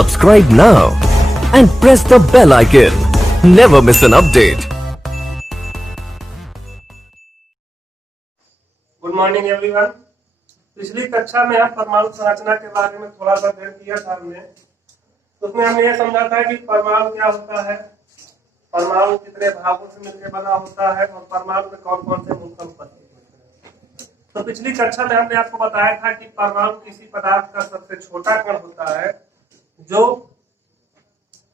Subscribe now and press the bell icon. Never miss an update. Good morning everyone. पिछली कक्षा में हम परमाणु संरचना के बारे में थोड़ा सा अध्ययन किया था हमने। उसमें हमने ये समझा था कि परमाणु क्या होता है, परमाणु कितने भागों से मिलकर बना होता है और परमाणु में कौन कौन से मूलतत्व उपस्थित होते हैं। तो पिछली कक्षा में हमने आपको बताया था कि परमाणु किसी पदार्थ का सबसे छोटा कण होता है जो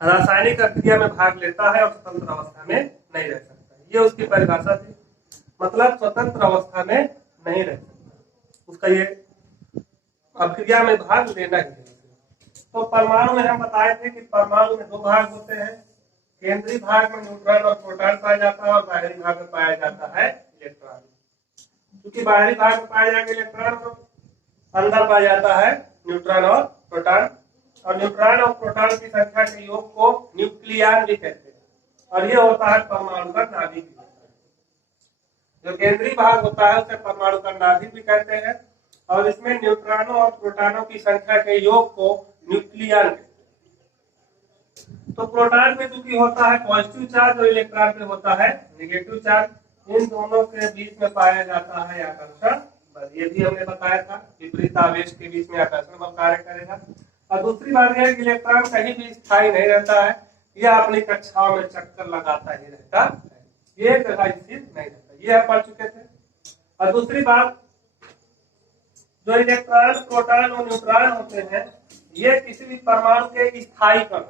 रासायनिक क्रिया में भाग लेता है और स्वतंत्र अवस्था में नहीं रह सकता। ये उसकी परिभाषा थी, मतलब स्वतंत्र अवस्था में नहीं रह सकता, उसका ये अभिक्रिया में भाग लेना ही है। तो परमाणु में हम बताए थे कि परमाणु में दो भाग होते हैं। केंद्रीय भाग में न्यूट्रॉन और प्रोटॉन पाया जाता है और बाहरी भाग में पाया जाता है इलेक्ट्रॉन। क्योंकि बाहरी भाग में पाया जाएगा इलेक्ट्रॉन तो अंदर पाया जाता है न्यूट्रॉन और प्रोटॉन, और न्यूट्रॉन और प्रोटॉन की संख्या के योग को न्यूक्लियन भी कहते हैं, और ये होता है परमाणु का नाभिक। जो केंद्रीय भाग होता है उसे परमाणु का नाभिक भी कहते हैं, और इसमें न्यूट्रॉनों और प्रोटॉनों की संख्या के योग को न्यूक्लियन कहते हैं। तो प्रोटॉन पे चूंकि होता है पॉजिटिव चार्ज और इलेक्ट्रॉन पे होता है नेगेटिव चार्ज, इन दोनों के बीच में पाया जाता है आकर्षण बल। ये भी हमने बताया था, विपरीत आवेश के बीच में आकर्षण बल कार्य करेगा। और दूसरी बात यह है कि इलेक्ट्रॉन कहीं भी स्थायी नहीं रहता है, यह अपनी कक्षाओं में चक्कर लगाता ही रहता है, ये जगह स्थिर नहीं रहता। ये हम पढ़ चुके थे। और दूसरी बात, जो इलेक्ट्रॉन प्रोटॉन और न्यूट्रॉन होते हैं ये किसी भी परमाणु के स्थायी कण।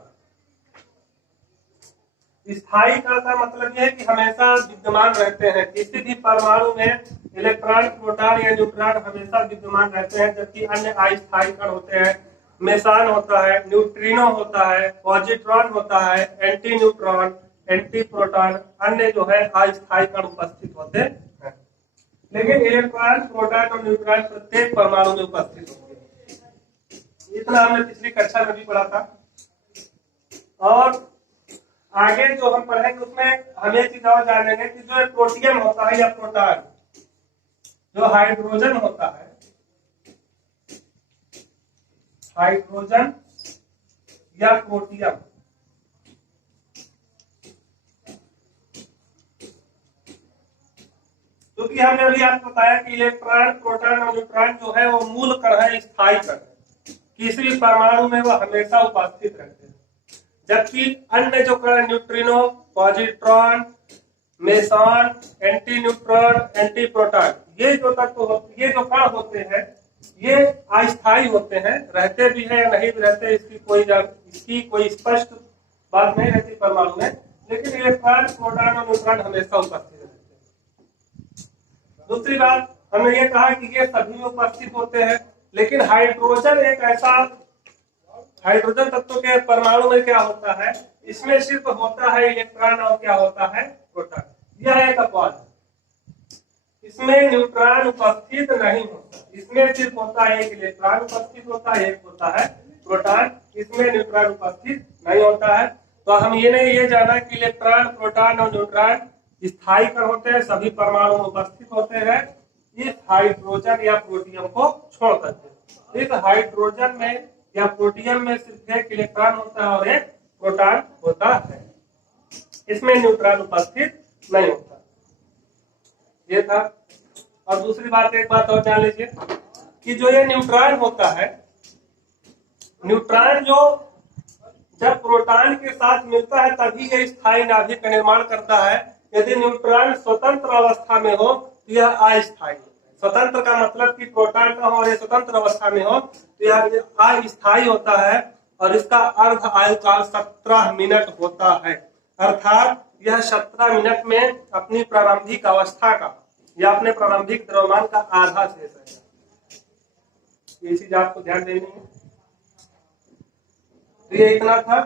स्थायी कण का मतलब यह है कि हमेशा विद्यमान रहते हैं। किसी भी परमाणु में इलेक्ट्रॉन प्रोटॉन या न्यूट्रॉन हमेशा विद्यमान रहते हैं, जबकि अन्य अस्थायी कण होते हैं। मेसान होता है, न्यूट्रिनो होता है, पॉजिट्रॉन होता है, एंटी न्यूट्रॉन, एंटी प्रोटॉन, अन्य जो है अस्थायी कण उपस्थित होते हैं। लेकिन इलेक्ट्रॉन प्रोटॉन और न्यूट्रॉन प्रत्येक परमाणु में उपस्थित होते हैं। इतना हमने पिछली कक्षा में भी पढ़ा था। और आगे जो हम पढ़ेंगे उसमें हम ये चीज और जानेंगे कि जो प्रोटियम होता है या प्रोटॉन, जो हाइड्रोजन होता है, हाइड्रोजन या प्रोटियम, क्योंकि हमने अभी आपको बताया कि इलेक्ट्रॉन प्रोटॉन और न्यूट्रॉन जो है वो मूल कण है, स्थायी कण है। किसी भी परमाणु में वो हमेशा उपस्थित रहते हैं, जबकि अन्य जो कण neutrino, positron, meson, anti neutron, anti proton, ये जो तत्व ये जो कण होते हैं ये अस्थायी होते हैं। रहते भी है या नहीं भी रहते इसकी कोई स्पष्ट बात नहीं रहती परमाणु में, लेकिन इलेक्ट्रॉन प्रोटॉन और न्यूट्रॉन हमेशा उपस्थित रहते हैं। दूसरी बात, हमने ये कहा कि ये सभी में उपस्थित होते हैं, लेकिन हाइड्रोजन एक ऐसा हाइड्रोजन तत्व के परमाणु में क्या होता है, इसमें सिर्फ होता है इलेक्ट्रॉन और क्या होता है प्रोटॉन। यह एक अपवाद है, इसमें न्यूट्रॉन उपस्थित नहीं होता। इसमें सिर्फ होता है एक इलेक्ट्रॉन उपस्थित होता है, एक होता है प्रोटॉन, इसमें न्यूट्रॉन उपस्थित नहीं होता है। तो हम ये नहीं ये जाना कि इलेक्ट्रॉन प्रोटॉन और न्यूट्रॉन स्थायी कण होते हैं, सभी परमाणु में उपस्थित होते हैं, इस हाइड्रोजन या प्रोटियम को छोड़ करके। इस हाइड्रोजन में या प्रोटियम में सिर्फ एक इलेक्ट्रॉन होता है और एक प्रोटॉन होता है, इसमें न्यूट्रॉन उपस्थित नहीं होता। ये था। और दूसरी बात, एक बात और जान लीजिए कि जो ये न्यूट्रॉन होता है, न्यूट्रॉन जो जब प्रोटॉन के साथ मिलता है तभी ये स्थायी नाभिक का निर्माण करता है। यदि न्यूट्रॉन स्वतंत्र अवस्था में हो तो यह अस्थायी। स्वतंत्र का मतलब कि प्रोटॉन न हो और ये स्वतंत्र अवस्था में हो तो यह अस्थायी होता है, और इसका अर्ध आयुकाल 17 मिनट होता है। अर्थात यह 17 मिनट में अपनी प्रारंभिक अवस्था का या अपने प्रारंभिक द्रव्यमान का आधा शेष है। ये चीज आपको ध्यान देनी है। तो ये इतना था।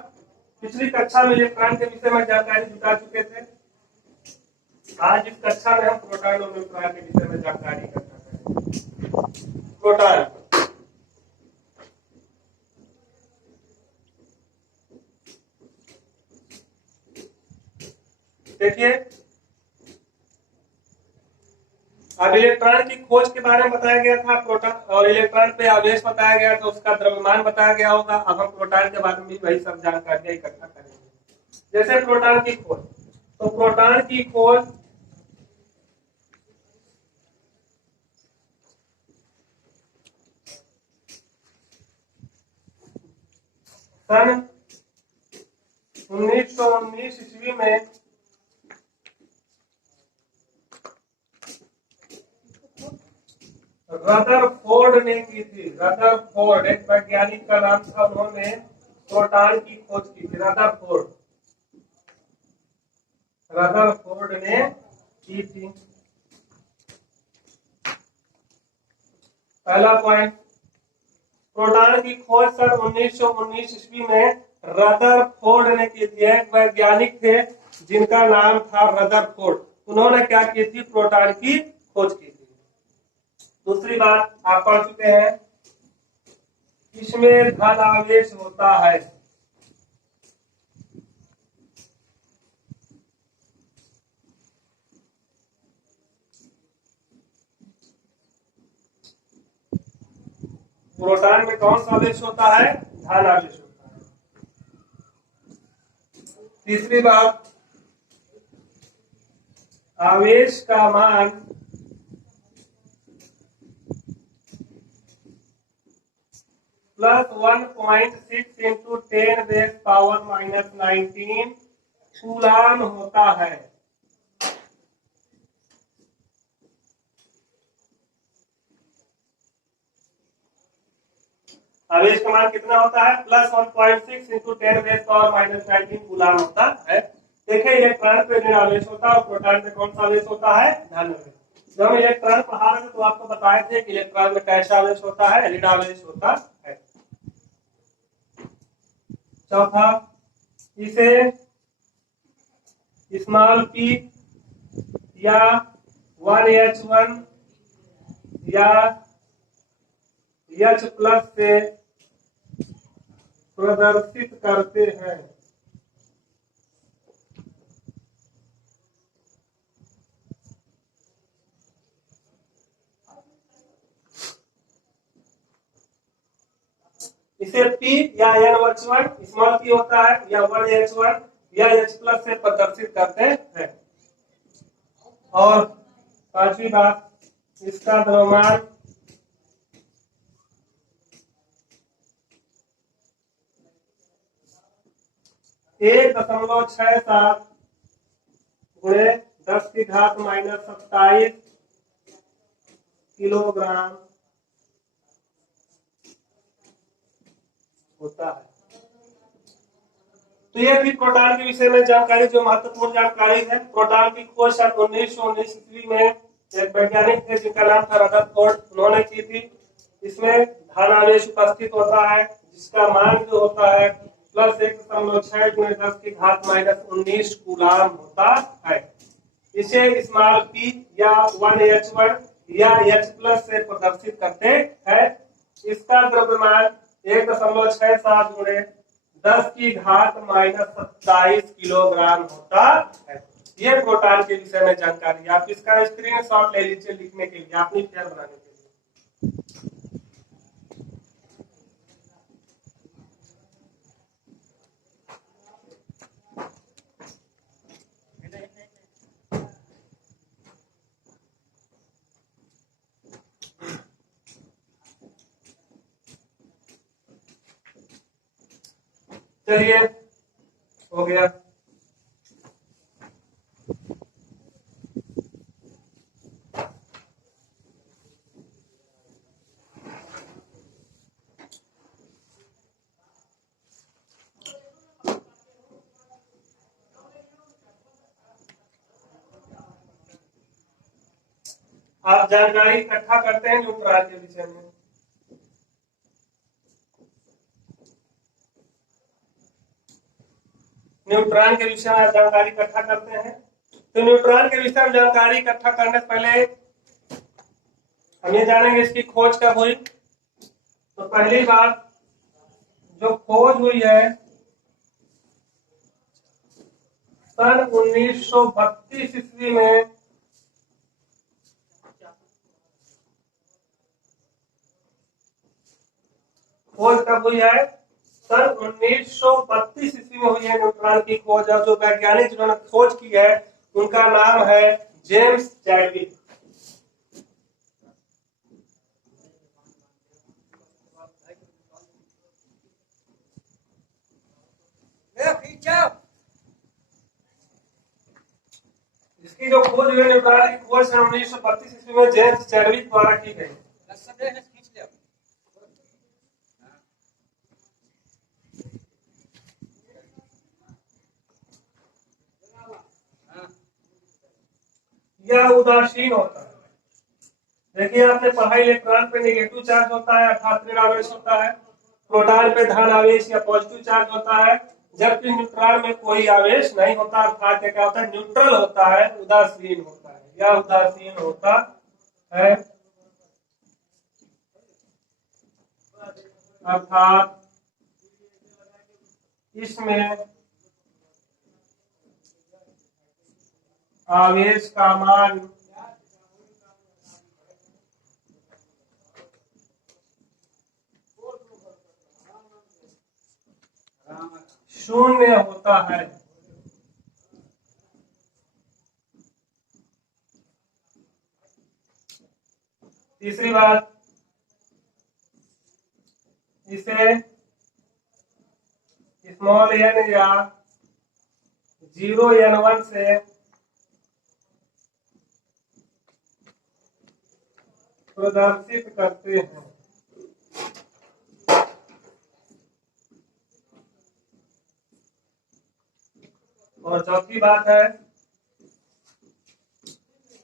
पिछली कक्षा में इलेक्ट्रॉन के विषय में जानकारी जुटा चुके थे। आज इस कक्षा में हम प्रोटॉन और न्यूट्रॉन के विषय में जानकारी करना है। प्रोटॉन, देखिए अब इलेक्ट्रॉन की खोज के बारे में बताया गया था, प्रोटॉन और इलेक्ट्रॉन पे आवेश बताया गया था, उसका द्रव्यमान बताया गया होगा। अब हम प्रोटॉन के बारे में भी वही सब जानकारियां इकट्ठा करेंगे। जैसे प्रोटॉन की खोज, तो प्रोटॉन की खोज सन 1919 ईस्वी में रदरफोर्ड ने की थी। रदरफोर्ड एक वैज्ञानिक का नाम था, उन्होंने प्रोटॉन की खोज की थी। रदरफोर्ड ने की थी। पहला पॉइंट, प्रोटॉन की खोज सन 1919 ईस्वी में रदरफोर्ड ने की थी। एक वैज्ञानिक थे जिनका नाम था रदरफोर्ड, उन्होंने क्या की थी, प्रोटॉन की खोज की थी। दूसरी बात आप पढ़ चुके हैं, इसमें धन आवेश होता है। प्रोटॉन में कौन सा आवेश होता है, धन आवेश होता है। तीसरी बात, आवेश का मान +1.6 इंटू 10⁻⁻19 कूलाम होता है। आवेश का मान कितना होता है, +1.6 इंटू 10⁻⁻19 कूलाम होता है। देखिए इलेक्ट्रॉन पे ऋण आवेश होता है और प्रोटॉन पे कौन सा आवेश होता है, धन आवेश। जब हम इलेक्ट्रॉन पढ़ा रहे थे तो आपको बताए थे कि इलेक्ट्रॉन में कैसा आवेश होता है, ऋण आवेश होता है। चौथा, इसे स्मॉल p या 1H1 या H प्लस से प्रदर्शित करते हैं। इसे P या NH1 स्मॉल p होता है या 1H1 या H प्लस से प्रदर्शित करते हैं। और पांचवी बात, इसका द्रव्यमान 1.67 गुणे 10⁻⁻27 किलोग्राम होता है। तो यह भी प्रोटॉन के विषय में जानकारी, जो महत्वपूर्ण जानकारी है। प्रोटॉन की खोज सन 1919 ईस्वी में एक वैज्ञानिक थे जिनका नाम था रदरफोर्ड, उन्होंने की थी। इसमें धन आवेश उपस्थित होता है जिसका मान जो होता है +1.6 गुणे 10⁻⁻19 कूलाम होता है। इसे स्मॉल p या 1H1 या H प्लस से प्रदर्शित करते हैं। इसका द्रव्यमान 1.67 गुणे 10⁻⁻27 किलोग्राम होता है। ये प्रोटॉन के विषय में जानकारी। आप इसका स्क्रीनशॉट ले लीजिए लिखने के लिए, अपनी फेयर बनाने के लिए। चलिए हो गया। आप जानकारी इकट्ठा करते हैं न्यूट्रॉन के विषय में। न्यूट्रॉन के विषय में आप जानकारी इकट्ठा करते हैं। तो न्यूट्रॉन के विषय में जानकारी इकट्ठा करने से पहले हम ये जानेंगे इसकी खोज कब हुई। तो पहली बात, जो खोज हुई है सन 1932 ईस्वी में खोज कब हुई है? सन 1932 ईस्वी में हुई है न्यूट्रॉन की खोज। और जो वैज्ञानिक जिन्होंने खोज की है उनका नाम है जेम्स चैडविक। इसकी जो खोज हुई है न्यूट्रॉन की खोज सन 1932 ईस्वी में जेम्स चैडविक द्वारा की गई। यह उदासीन होता है। देखिए आपने पढ़ा इलेक्ट्रॉन पे नेगेटिव चार्ज होता है अर्थात ऋण आवेश होता है, प्रोटॉन पे धन आवेश या पॉजिटिव चार्ज होता है, जबकि न्यूट्रॉन में कोई आवेश नहीं होता अर्थात क्या होता है? न्यूट्रल होता है, उदासीन होता है। यह उदासीन होता है अर्थात इसमें आवेश का मान शून्य होता है। तीसरी बात, इसे स्मॉल एन या 0n1 से प्रदर्शित करते हैं। और चौथी बात है,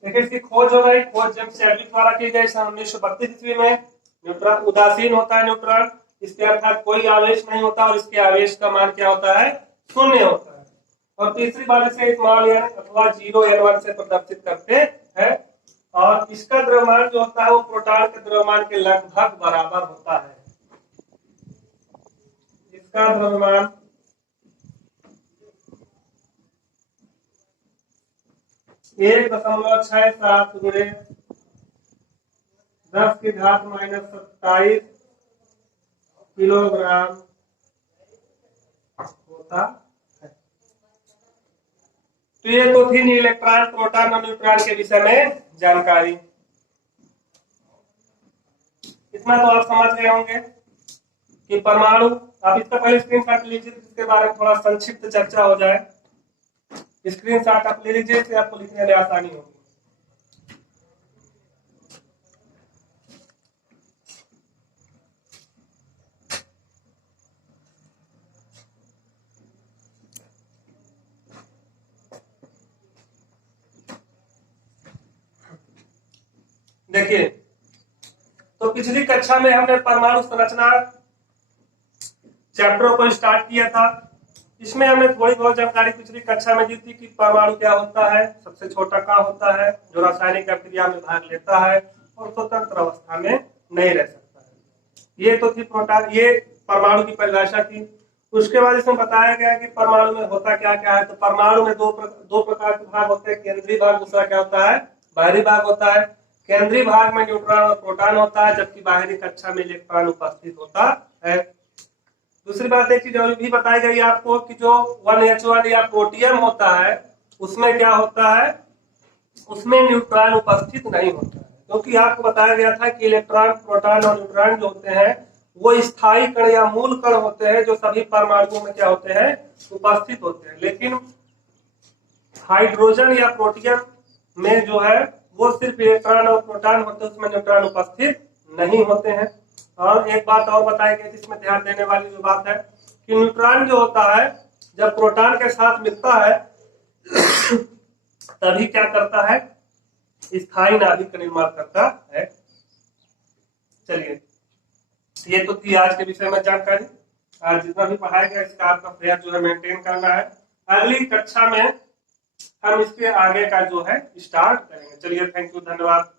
देखिए इसकी खोज हो गई, खोज जेम्स चैडविक द्वारा की गई सन 1932 ईस्वी में। न्यूट्रॉन उदासीन होता है, न्यूट्रॉन इसके अर्थात कोई आवेश नहीं होता और इसके आवेश का मान क्या होता है? शून्य होता है। और तीसरी बात, इसे स्मॉल एन अथवा 0n1 से प्रदर्शित करते हैं। और इसका द्रव्यमान जो होता है वो प्रोटॉन के द्रव्यमान के लगभग बराबर होता है। इसका द्रव्यमान 1.67 गुणे 10⁻⁻27 किलोग्राम होता है। तो ये तो थी इलेक्ट्रॉन, प्रोटॉन और न्यूट्रॉन के विषय में जानकारी। इतना तो आप समझ गए होंगे कि परमाणु, आप इसका पहले स्क्रीनशॉट लीजिए जिसके बारे में थोड़ा संक्षिप्त चर्चा हो जाए। स्क्रीनशॉट आप ले लीजिए, इससे आपको लिखने में आसानी होगी। देखिए, तो पिछली कक्षा में हमने परमाणु संरचना चैप्टर को स्टार्ट किया था। इसमें हमने थोड़ी बहुत जानकारी पिछली कक्षा में दी थी कि परमाणु क्या होता है, सबसे छोटा क्या होता है, जो रासायनिक क्रिया में भाग लेता है और स्वतंत्र अवस्था में नहीं रह सकता है। ये तो थी प्रोटॉन, ये परमाणु की परिभाषा थी। उसके बाद इसमें बताया गया कि परमाणु में होता क्या क्या है। तो परमाणु में दो प्रकार के भाग होते हैं, केंद्रीय भाग, दूसरा क्या होता है? बाहरी भाग होता है। केंद्रीय भाग में न्यूट्रॉन और प्रोटॉन होता है, जबकि बाहरी कक्षा में इलेक्ट्रॉन उपस्थित होता है। दूसरी बात एक चीज और भी बताई गई आपको कि जो 1H1 या प्रोटियम होता है उसमें क्या होता है? उसमें न्यूट्रॉन उपस्थित नहीं होता है, क्योंकि आपको बताया गया था कि इलेक्ट्रॉन, प्रोटॉन और न्यूट्रॉन जो होते हैं वो स्थायी कण या मूल कण होते हैं, जो सभी परमाणुओं में क्या होते हैं? उपस्थित होते हैं। लेकिन हाइड्रोजन या प्रोटियम में जो है वो सिर्फ इलेक्ट्रॉन और प्रोटॉन होते हैं, उसमें न्यूट्रॉन उपस्थित नहीं होते हैं। और एक बात और बताई गई थी, इसमें ध्यान देने वाली जो बात है कि न्यूट्रॉन जो होता है जब प्रोटॉन के साथ मिलता है तभी क्या करता है? स्थायी नाभिक का निर्माण करता है। चलिए, ये तो थी आज के विषय में जानकारी। आज जितना भी पढ़ाया गया इसका आपका प्रयास जो है मेंटेन करना है। अगली कक्षा में हम इसके आगे का जो है स्टार्ट करेंगे। चलिए, थैंक यू, धन्यवाद।